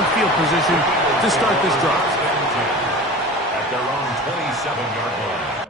decent field position to start this drive. At their own 27-yard line.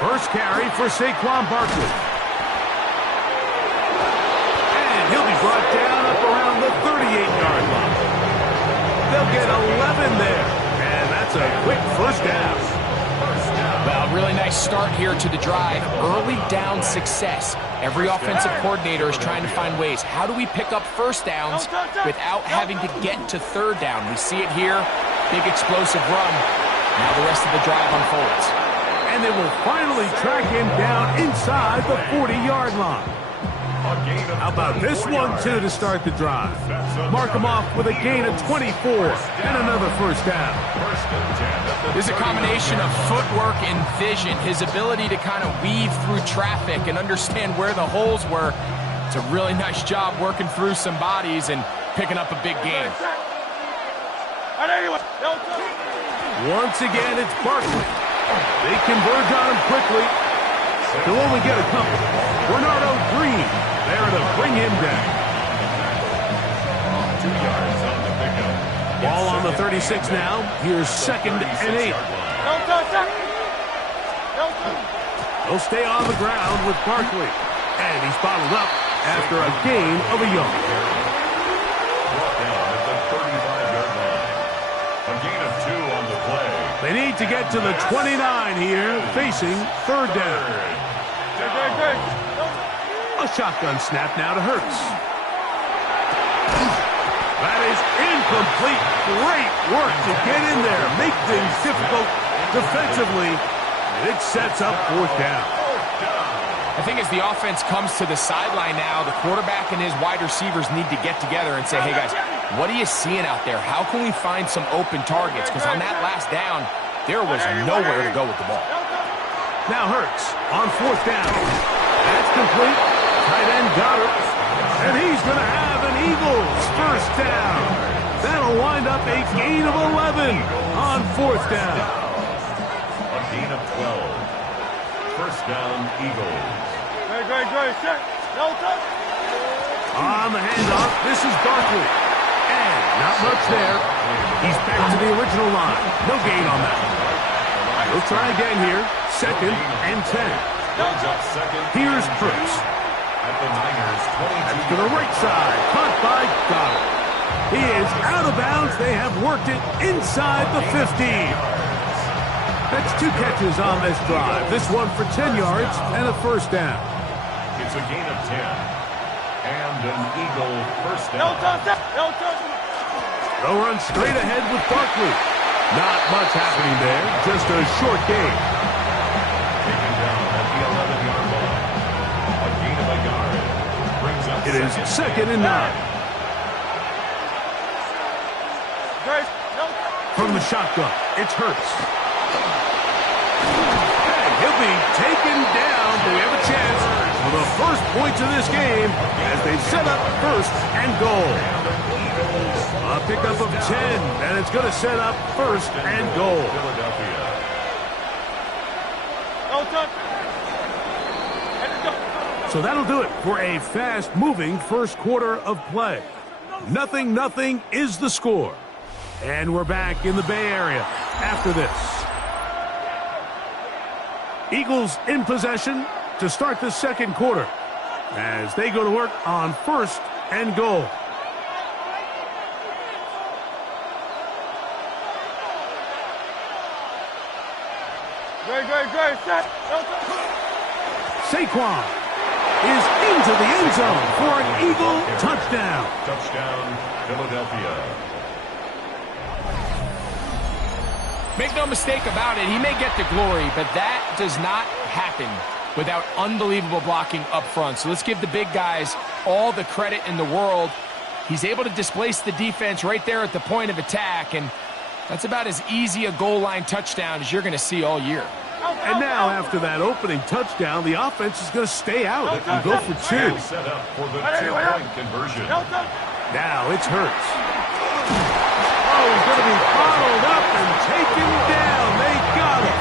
First carry for Saquon Barkley. And he'll be brought down up around the 38-yard line. They'll get 11 there. And that's a quick first down. Well, really nice start here to the drive. Early down success. Every offensive coordinator is trying to find ways. How do we pick up first downs without having to get to third down? We see it here. Big explosive run. Now the rest of the drive unfolds. And they will finally track him down inside the 40-yard line. How about this one, too, to start the drive? Mark him off with a gain of 24 and another first down. There's a combination of footwork and vision, his ability to kind of weave through traffic and understand where the holes were. It's a really nice job working through some bodies and picking up a big gain. Once again, it's Barkley. They converge on him quickly. They'll only get a couple. Bernardo Green there to bring him down. 2 yards on the pickup. Ball on the 36 now. Here's 2nd and 8. They'll stay on the ground with Barkley. And he's bottled up after a gain of a yard. Brought down at the 35-yard line. A gain of 2 on the play. They need to get to the 29 here, facing third down. A shotgun snap now to Hurts. That is incomplete. Great work to get in there, make things difficult defensively, and it sets up fourth down. I think as the offense comes to the sideline now, the quarterback and his wide receivers need to get together and say, hey, guys, what are you seeing out there? How can we find some open targets? Because on that last down, there was nowhere to go with the ball. Now Hurts on fourth down. That's complete. Tight end got it. And he's going to have an Eagles first down. That'll wind up a gain of 11 on fourth down. A gain of 12. First down, Eagles. On the handoff, this is Barkley. And not much there. He's back to the original line. No gain on that. We'll try again here. 2nd and 10. Here's Hurts. At the Niners, 22. That's to the right side. Caught by Goddard. He is out of bounds. They have worked it inside the 15. That's 2 catches on this drive. This one for 10 yards and a first down. It's a gain of 10. And an Eagle first down. They'll run straight ahead with Barkley. Not much happening there. Just a short gain. Taken down at the 11-yard line. A gain of a yard. Brings up It is 2nd and 9. From the shotgun, it's Hurts. And he'll be taken down, but we have a chance for the first points of this game as they set up first and goal. A pickup of 10, and it's going to set up first and goal. Philadelphia. So that'll do it for a fast-moving first quarter of play. 0-0 is the score. And we're back in the Bay Area after this. Eagles in possession to start the second quarter as they go to work on first and goal. Saquon is into the end zone for an Eagle touchdown. Touchdown, Philadelphia. Make no mistake about it, he may get the glory, but that does not happen without unbelievable blocking up front. So let's give the big guys all the credit in the world. He's able to displace the defense right there at the point of attack, and that's about as easy a goal line touchdown as you're going to see all year. And now, after that opening touchdown, the offense is going to stay out and go for two. Set up for the two-point conversion. Now it's Hurts. Oh, he's going to be followed up and taken down. They got him.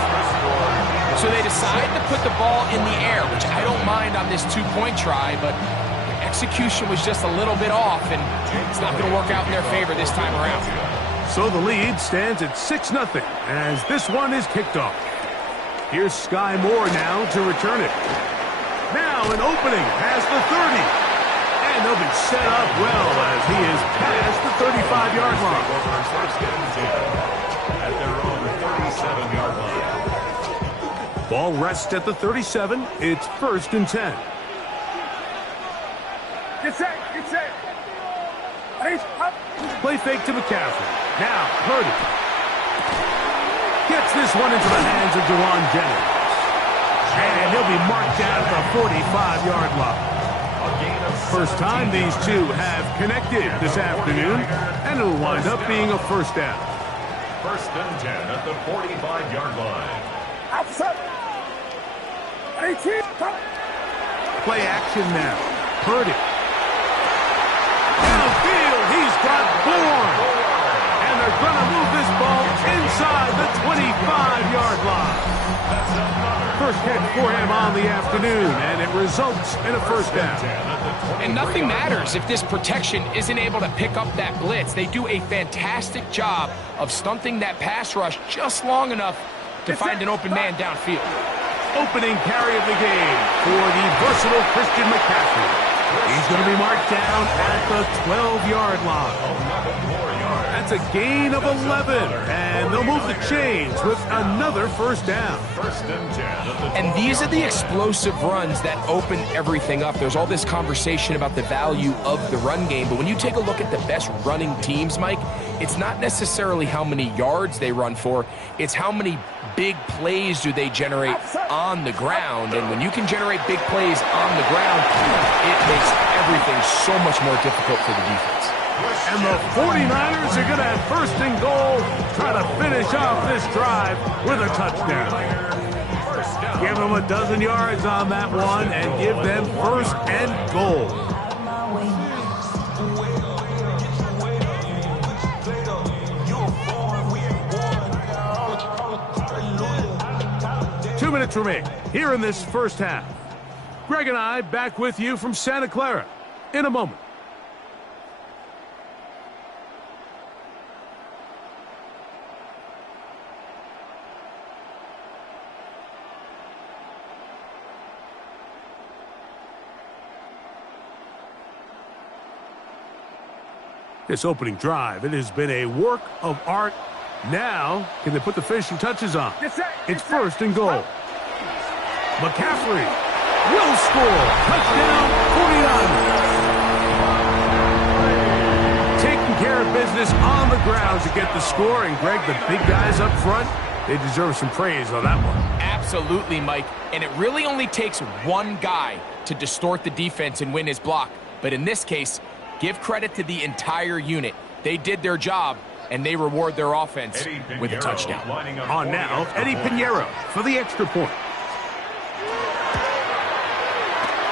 So they decide to put the ball in the air, which I don't mind on this two-point try, but the execution was just a little bit off, and it's not going to work out in their favor this time around. So the lead stands at 6-0 as this one is kicked off. Here's Sky Moore now to return it. Now an opening past the 30. And they'll be set up well as he is past the 35-yard line. First and 10 at their own 37-yard line. Ball rests at the 37. It's 1st and 10. Get set, get set. Play fake to McCaffrey. Now Purdy gets this one into the hands of Dewan Jennings. And he'll be marked down at the 45-yard line. First time these two have connected this afternoon, and it'll wind up being a first down. 1st and 10 at the 45-yard line. Outside. 18. Play action now. Purdy. Downfield, he's got Bourne. And they're going to move this ball inside the 25-yard line. First catch for him on the afternoon, and it results in a first down. And nothing matters if this protection isn't able to pick up that blitz. They do a fantastic job of stunting that pass rush just long enough to find an open man downfield. Opening carry of the game for the versatile Christian McCaffrey. He's going to be marked down at the 12-yard line. That's a gain of 11, and they'll move the chains with another first down. And these are the explosive runs that open everything up. There's all this conversation about the value of the run game, but when you take a look at the best running teams, Mike, it's not necessarily how many yards they run for, it's how many big plays do they generate on the ground. And when you can generate big plays on the ground, it makes everything so much more difficult for the defense. And the 49ers are going to have 1st and goal, try to finish off this drive with a touchdown. Give them a dozen yards on that one and give them 1st and goal. Two minutes remain here in this first half. Greg and I back with you from Santa Clara in a moment. This opening drive, it has been a work of art. Now, can they put the finishing touches on? It's 1st and goal. McCaffrey will score. Touchdown, 49ers. Taking care of business on the ground to get the score. And, Greg, the big guys up front, they deserve some praise on that one. Absolutely, Mike. And it really only takes one guy to distort the defense and win his block. But in this case, give credit to the entire unit. They did their job, and they reward their offense with a touchdown. On now, Eddie Pinheiro for the extra point.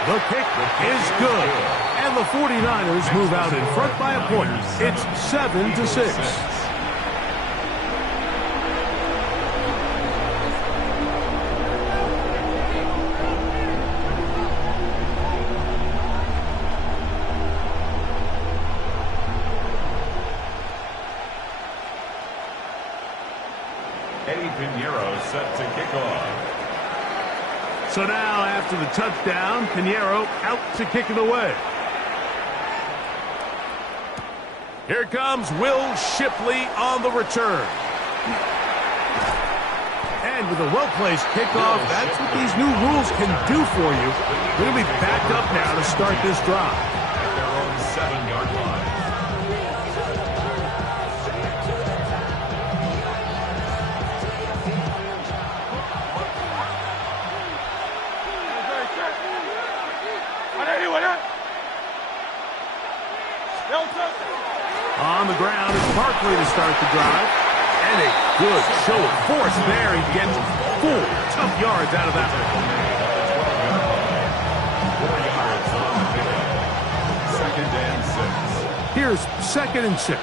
The kick is good, and the 49ers move out in front by a point. It's 7-6. Eddie Pinheiro set to kick off. So now, after the touchdown, Pinheiro out to kick it away. Here comes Will Shipley on the return. And with a well-placed kickoff, that's what these new rules can do for you. We're going to be backed up now to start this drive. At their own 7-yard line. Good show of force there. He gets 4 tough yards out of that one. 4 yards on the pickup. 2nd and 6. Here's 2nd and 6.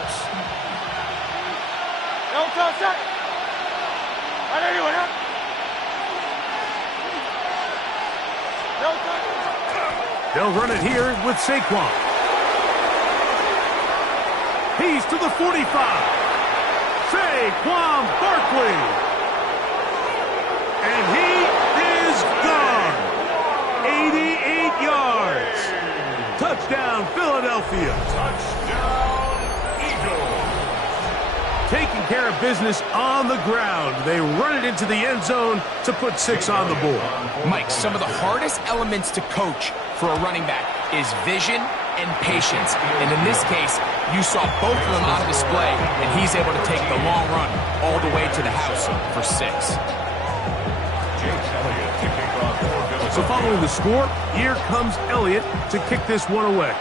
They'll run it here with Saquon. He's to the 45. Saquon Barkley. And he is gone. 88 yards. Touchdown, Philadelphia. Touchdown, Eagles. Taking care of business on the ground. They run it into the end zone to put 6 on the board. Mike, some of the hardest elements to coach for a running back is vision and patience. And in this case, you saw both of them on display, and he's able to take the long run all the way to the house for 6. So following the score, here comes Elliott to kick this one away.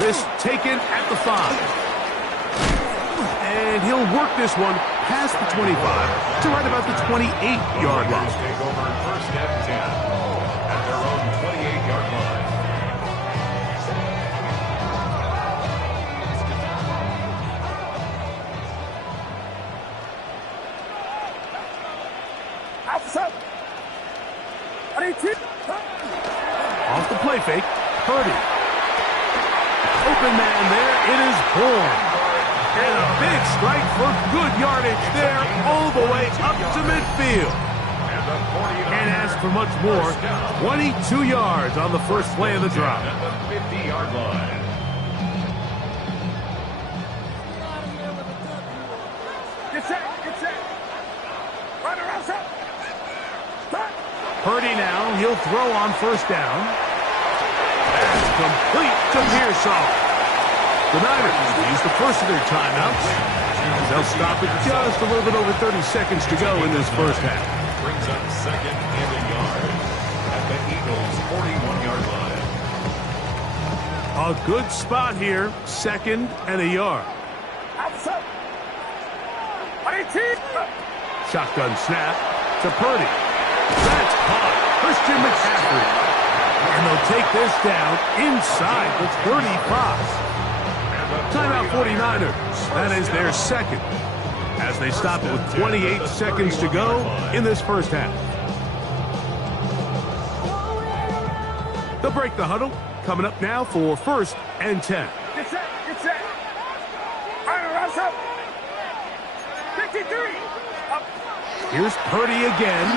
This taken at the 5. And he'll work this one past the 25 to right about the 28-yard line. Take over 1st and 10 at their own 28-yard line. Off the play fake, Purdy. Open man there, it is Bourne. And a big strike for good yardage there, all the way up to midfield. Can't ask for much more. 22 yards on the first play of the drive. At the 50-yard line. Get set. Right around set. Purdy now, he'll throw on 1st down. That's complete to Pearsall. The Niners use the first of their timeouts. They'll stop it just a little bit over 30 seconds to go in this first half. Brings up 2nd and a yard at the Eagles' 41-yard line. A good spot here, 2nd and a yard. Shotgun snap to Purdy. That's caught. Christian McCaffrey. And they'll take this down inside the 35. Timeout 49ers. That is their 2nd. As they stop it with 28 seconds to go in this first half. They'll break the huddle. Coming up now for 1st and 10. Get set. Right around set. 53. Here's Purdy again.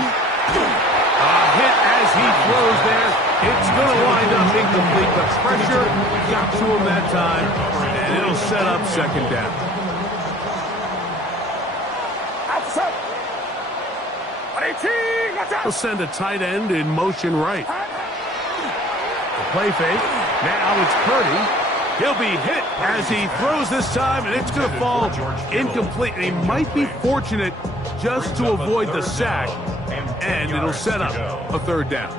A hit as he throws there. It's going to wind up incomplete. The pressure got to him that time, and it'll set up 2nd down. They'll send a tight end in motion right. The play fake. Now it's Purdy. He'll be hit as he throws this time, and it's going to fall incomplete. And he might be fortunate just to avoid the sack, and it'll set up a 3rd down.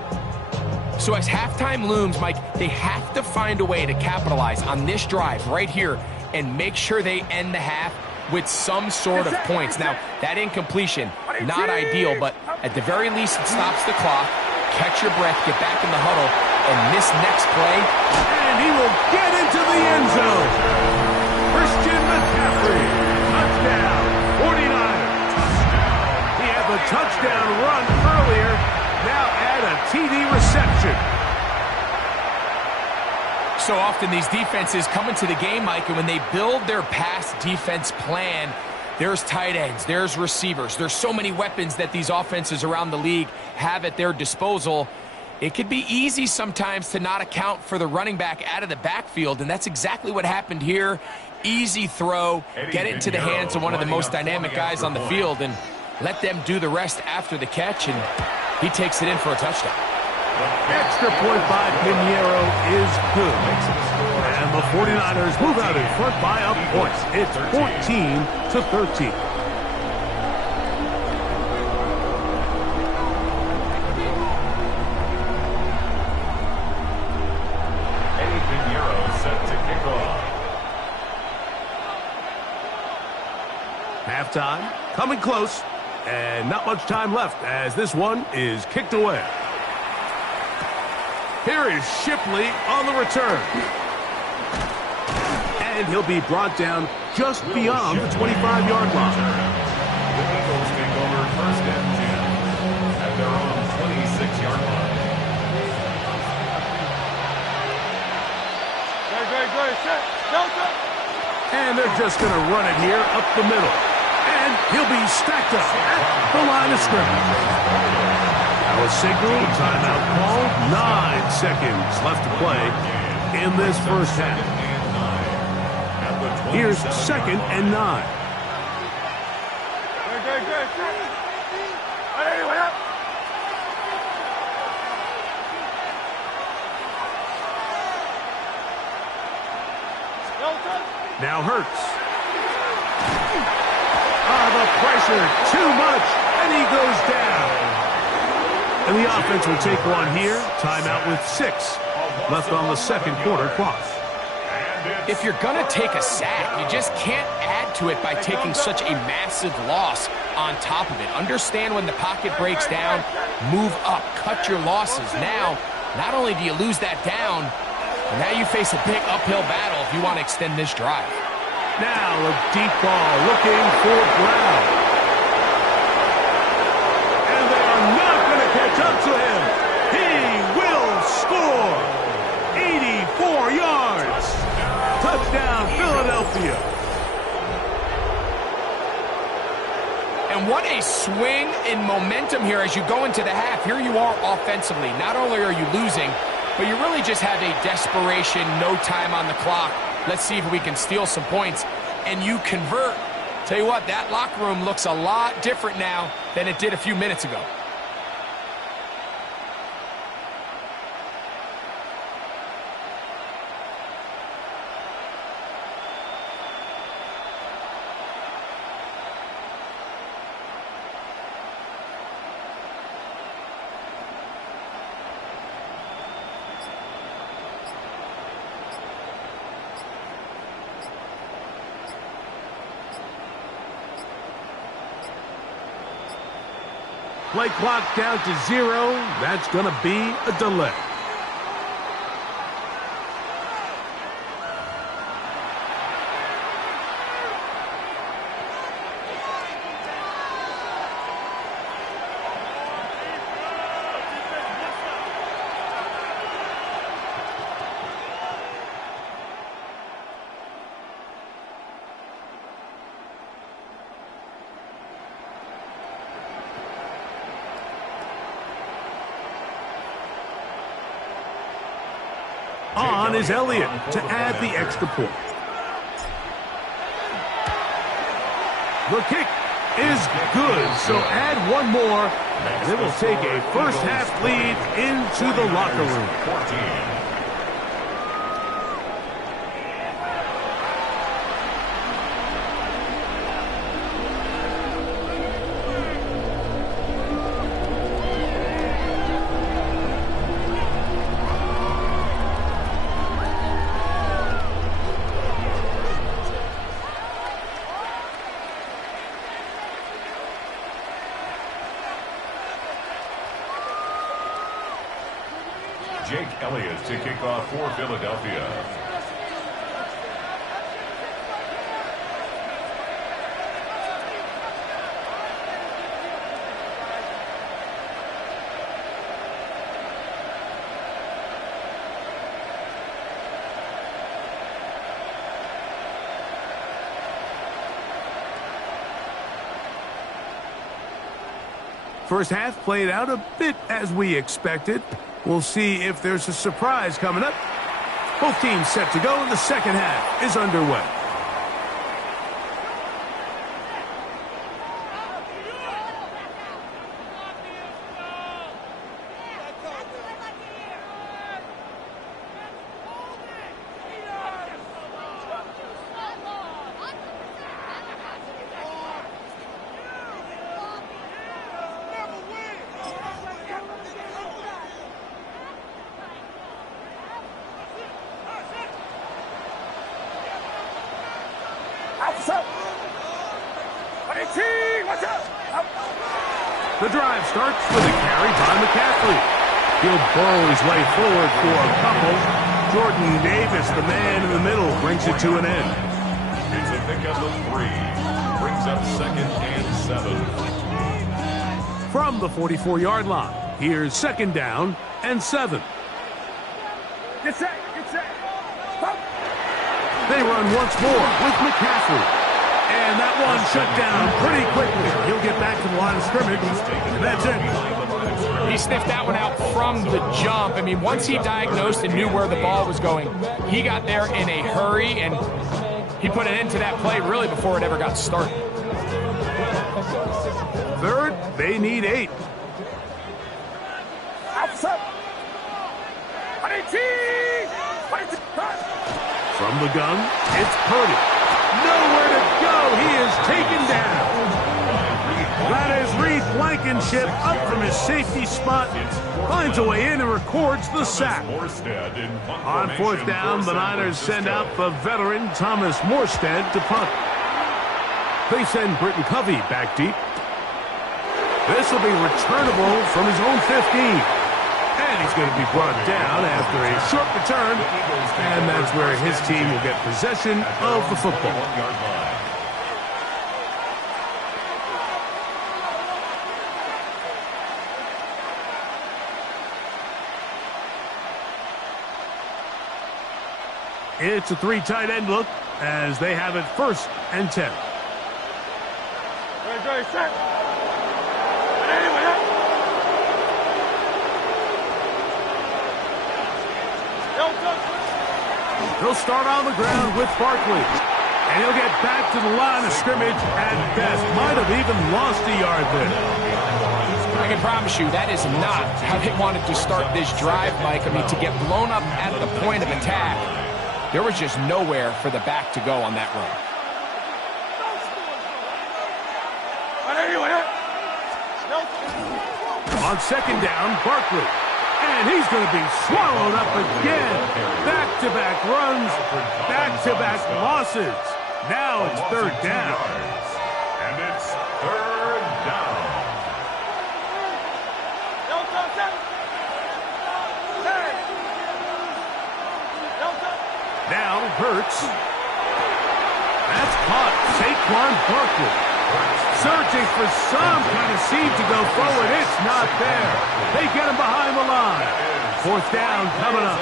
So as halftime looms, Mike, they have to find a way to capitalize on this drive right here and make sure they end the half with some sort of points. Now, that incompletion, not ideal, but at the very least, it stops the clock. Catch your breath, get back in the huddle, and this next play. And he will get into the end zone. Christian McCaffrey, touchdown, 49ers. He had the touchdown run earlier, now add a TD reception. So often these defenses come into the game, Mike, and when they build their pass defense plan, there's tight ends, there's receivers, there's so many weapons that these offenses around the league have at their disposal. It could be easy sometimes to not account for the running back out of the backfield, and that's exactly what happened here. Easy throw, get it into the hands of one of the most dynamic guys on the field, and let them do the rest after the catch, and he takes it in for a touchdown. Extra point by Pinheiro is good. And the 49ers move out in front by a point. It's 14-13. Halftime, coming close, and not much time left as this one is kicked away. Here is Shipley on the return. And he'll be brought down just beyond the 25-yard line. The Eagles take over first and 10 at their own 26-yard line. Good. Set. Delta. And they're just going to run it here up the middle. And he'll be stacked up at the line of scrimmage. Now a signal, timeout called. 9 seconds left to play in this first half. Here's 2nd and 9. Good. Hey, wait up. Delta. Now Hurts. The pressure, too much, and he goes down. And the offense will take one here. Timeout with 6 left on the second quarter clock. If you're going to take a sack, you just can't add to it by taking such a massive loss on top of it. Understand when the pocket breaks down, move up, cut your losses. Now, not only do you lose that down, now you face a big uphill battle if you want to extend this drive. Now a deep ball looking for Brown. And they are not going to catch up to him. He will score. 84 yards. Touchdown, Philadelphia. And what a swing in momentum here as you go into the half. Here you are offensively. Not only are you losing, but you really just have a desperation, no time on the clock. Let's see if we can steal some points. And you convert. Tell you what, that locker room looks a lot different now than it did a few minutes ago. Play clock down to 0. That's going to be a delay. On is Elliott to add the extra point. The kick is good, so add one more. They will take a first-half lead into the locker room. Jake Elliott to kick off for Philadelphia. First half played out a bit as we expected. We'll see if there's a surprise coming up. Both teams set to go, and the second half is underway. The drive starts with a carry by McCaffrey. He'll burrow his way forward for a couple. Jordan Davis, the man in the middle, brings it to an end. It's a pickup of 3. Brings up 2nd and 7. From the 44-yard line, here's 2nd down and 7. Get set. Stop. They run once more with McCaffrey. And that one shut down pretty quickly. He'll get back to the line of scrimmage, and that's it. He sniffed that one out from the jump. I mean, once he diagnosed and knew where the ball was going, he got there in a hurry, and he put an end to that play really before it ever got started. 3rd, they need 8. From the gun, it's Purdy. Nowhere to go. He is taken down. That is Reed Blankenship up from his safety spot. Finds a way in and records the sack. On 4th down, the Niners send out the veteran Thomas Morstead to punt. They send Britton Covey back deep. This will be returnable from his own 15. And he's going to be brought down after a short return. And that's where his team will get possession of the football. It's a 3 tight end look as they have it 1st and 10. He'll start on the ground with Barkley. And he'll get back to the line of scrimmage at best. Might have even lost a yard there. I can promise you that is not how they wanted to start this drive, Mike. I mean, to get blown up at the point of attack, there was just nowhere for the back to go on that run. On 2nd down, Barkley. And he's going to be swallowed up again. Back-to-back runs, back-to-back losses. Now it's 3rd down. And it's 3rd down. Now Hurts. That's caught. Saquon Barkley. Searching for some kind of seed to go forward. It's not there. They get him behind the line. 4th down coming up.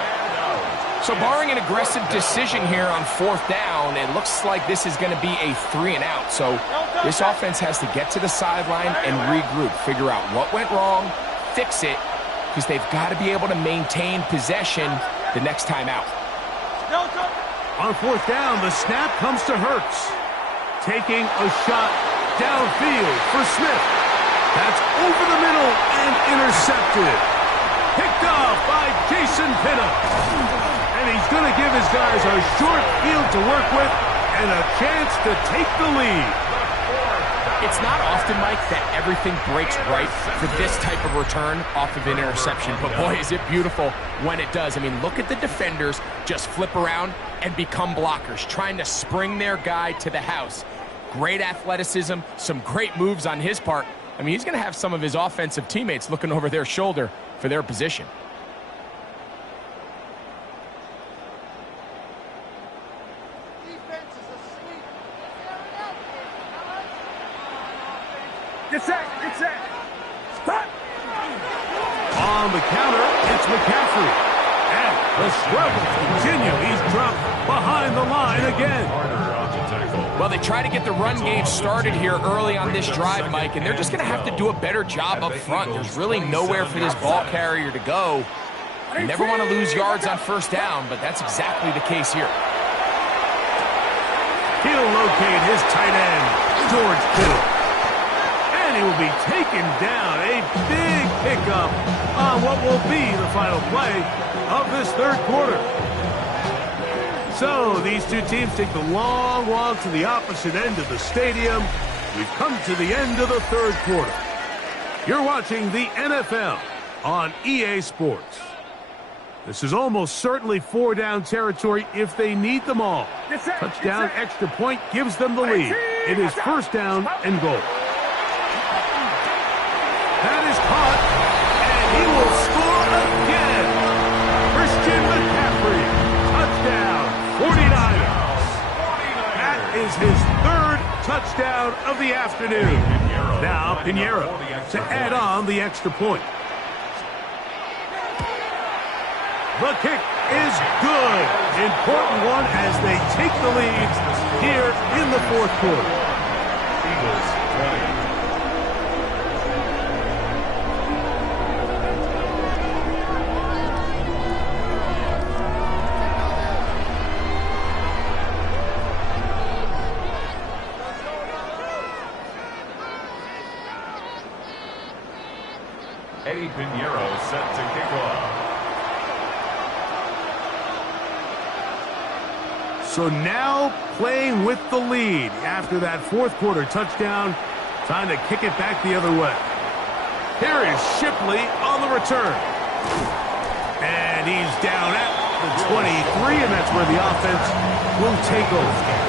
So barring an aggressive decision here on 4th down, it looks like this is going to be a 3 and out. So this offense has to get to the sideline and regroup, figure out what went wrong, fix it, because they've got to be able to maintain possession the next time out. On 4th down, the snap comes to Hurts. Taking a shot downfield for Smith. That's over the middle and intercepted. Picked off by Jason Pinnock. And he's going to give his guys a short field to work with and a chance to take the lead. It's not often, Mike, that everything breaks right for this type of return off of an interception. But boy, is it beautiful when it does. I mean, look at the defenders just flip around and become blockers, trying to spring their guy to the house. Great athleticism, some great moves on his part. I mean, he's going to have some of his offensive teammates looking over their shoulder for their position. Get set. Stop. On the counter, it's McCaffrey. And the struggles continue. He's dropped behind the line again. Well, they try to get the run game started here early on this drive, Mike, and they're just going to have to do a better job up front. There's really nowhere for this ball carrier to go. You never want to lose yards on 1st down, but that's exactly the case here. He'll locate his tight end, George Kittle. And he will be taken down. A big pickup on what will be the final play of this 3rd quarter. So these two teams take the long walk to the opposite end of the stadium. We've come to the end of the 3rd quarter. You're watching the NFL on EA Sports. This is almost certainly 4-down territory if they need them all. Touchdown, extra point gives them the lead. It is first down and goal. That is caught, and he will score again. Christian McCaffrey, touchdown, 49ers. That is his third touchdown of the afternoon. Now Pinheiro to add on the extra point. The kick is good. Important one as they take the lead here in the fourth quarter. Eagles 20. Eddie Pinheiro set to kick off. So now playing with the lead after that fourth quarter touchdown, trying to kick it back the other way. Here is Shipley on the return. And he's down at the 23, and that's where the offense will take over.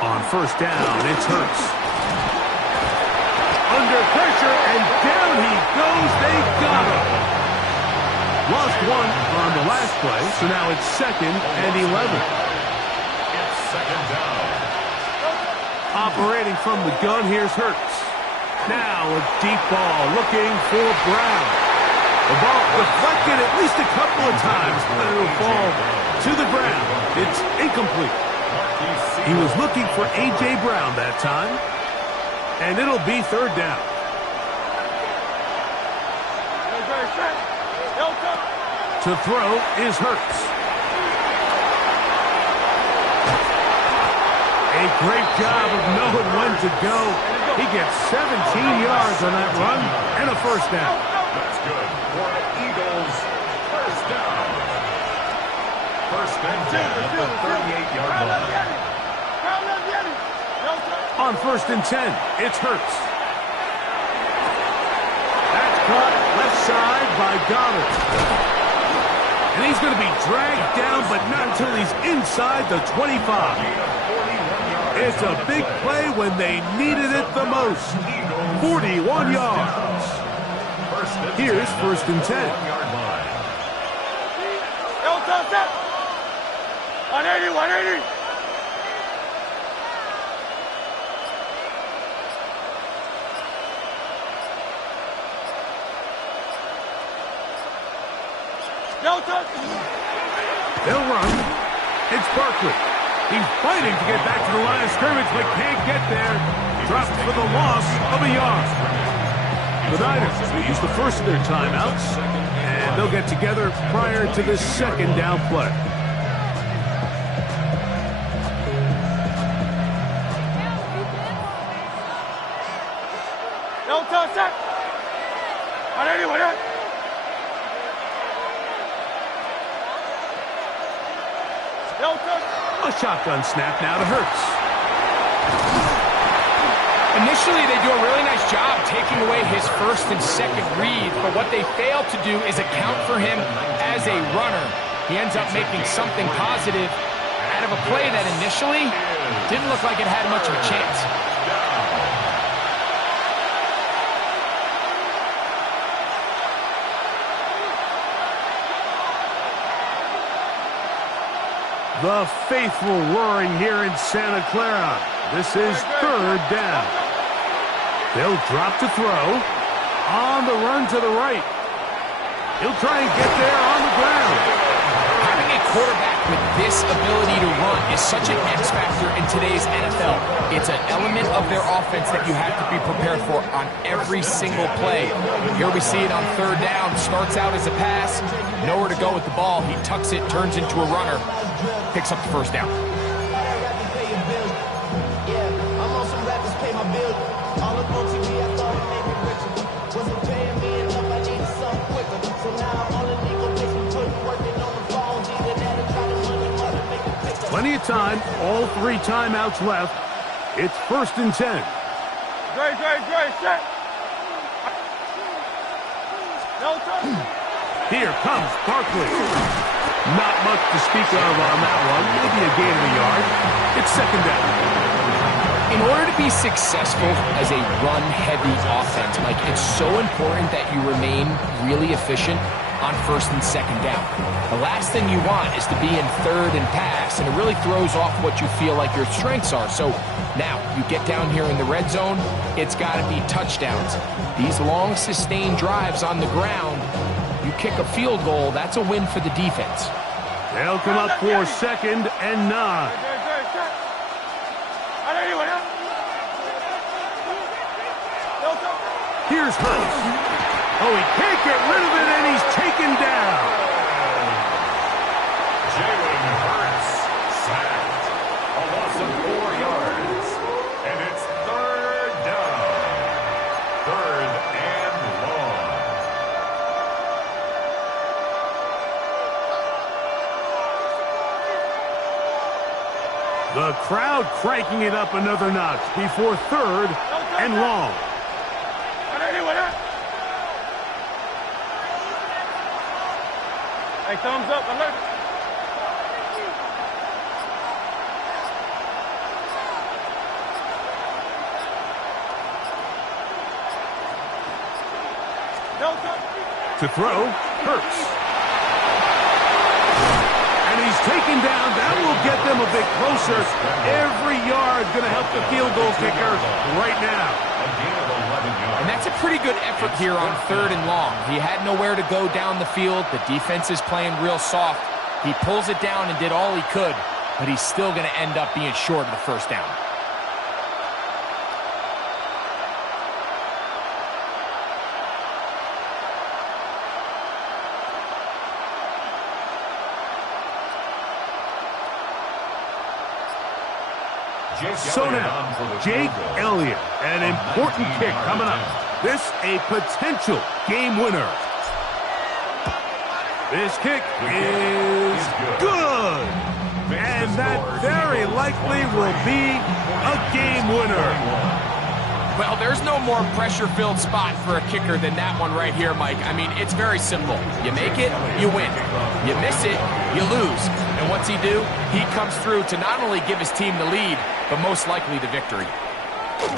On first down, it's Hurts. Under pressure, and down he goes. They got him. Lost one on the last play, so now it's 2nd and 11. It's 2nd down. Operating from the gun, here's Hurts. Now a deep ball looking for Brown. The ball deflected at least a couple of times, but it'll fall to the ground. It's incomplete. He was looking for A.J. Brown that time, and it'll be 3rd down. To throw is Hurts. A great job of knowing when to go. He gets 17 yards on that run and a first down. That's good for the Eagles. First down. 1st and 10 at the 38-yard line. On 1st and 10, it's Hurts. That's caught left side by Goddard. And he's going to be dragged down, but not until he's inside the 25. It's a big play when they needed it the most. 41 yards. Here's 1st and 10. On 80, 180. They'll run. It's Barkley. He's fighting to get back to the line of scrimmage, but can't get there. Dropped for the loss of a yard. The Niners will use the first of their timeouts, and they'll get together prior to this 2nd down play. No touch that. On 81. A shotgun snap now to Hurts. Initially, they do a really nice job taking away his 1st and 2nd read, but what they fail to do is account for him as a runner. He ends up making something positive out of a play that initially didn't look like it had much of a chance. The faithful roaring here in Santa Clara. This is 3rd down. They'll drop to throw. On the run to the right. He'll try and get there on the ground. Having a quarterback with this This ability to run is such an X factor in today's NFL. It's an element of their offense that you have to be prepared for on every single play. Here we see it on third down. Starts out as a pass. Nowhere to go with the ball. He tucks it, turns into a runner. Picks up the first down. Plenty of time, all 3 timeouts left. It's 1st and 10. Dre, set. Here comes Barkley. Not much to speak of on that one. Maybe a gain of a yard. It's 2nd down. In order to be successful as a run-heavy offense, Mike, it's so important that you remain really efficient on 1st and 2nd down. The last thing you want is to be in 3rd and pass, and it really throws off what you feel like your strengths are. So now you get down here in the red zone, it's got to be touchdowns. These long sustained drives on the ground, you kick a field goal, that's a win for the defense. They'll come up for 2nd and 9. Here's Hurts. Oh, he can't get rid of it, and he's taken down. Jalen Hurts sacked. A loss of 4 yards. And it's 3rd down. 3rd and long. The crowd cranking it up another notch before 3rd and long. Hey, thumbs up, alert. To throw, Hurts. And he's taken down. That will get them a bit closer. Every yard going to help the field goal kicker right now. And that's a pretty good effort here on 3rd and long. He had nowhere to go down the field. The defense is playing real soft. He pulls it down and did all he could, but he's still going to end up being short of the 1st down. So now, Jake Elliott, an important kick coming up. This a potential game winner. This kick is good. And that very likely will be a game winner. Well, there's no more pressure-filled spot for a kicker than that one right here, Mike. I mean, it's very simple. You make it, you win. You miss it, you lose. And what's he do? He comes through to not only give his team the lead, but most likely the victory.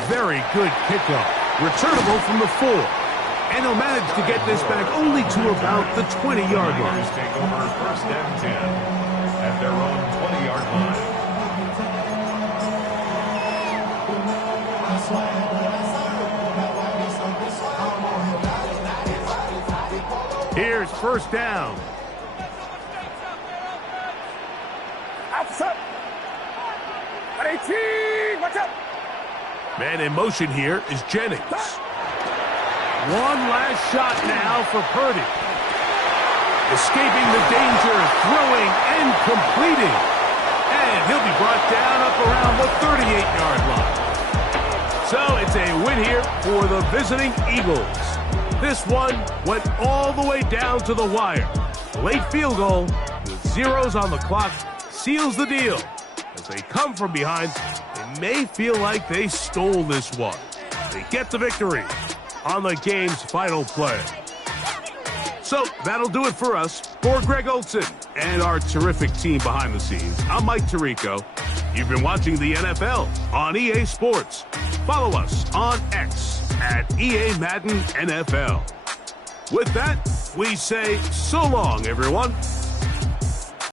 Very good kickoff. Returnable from the 4. And he'll manage to get this back only to about the 20-yard line. Take over 1st and 10 at their own 20-yard line. Here's 1st down. Outside. Watch out. Man in motion here is Jennings. One last shot now for Purdy. Escaping the danger, throwing and completing. And he'll be brought down up around the 38-yard line. So it's a win here for the visiting Eagles. This one went all the way down to the wire. Late field goal with zeros on the clock seals the deal. As they come from behind, they may feel like they stole this one. They get the victory on the game's final play. So that'll do it for us. For Greg Olson and our terrific team behind the scenes, I'm Mike Tirico. You've been watching the NFL on EA Sports. Follow us on X at EA Madden NFL. With that, we say so long, everyone.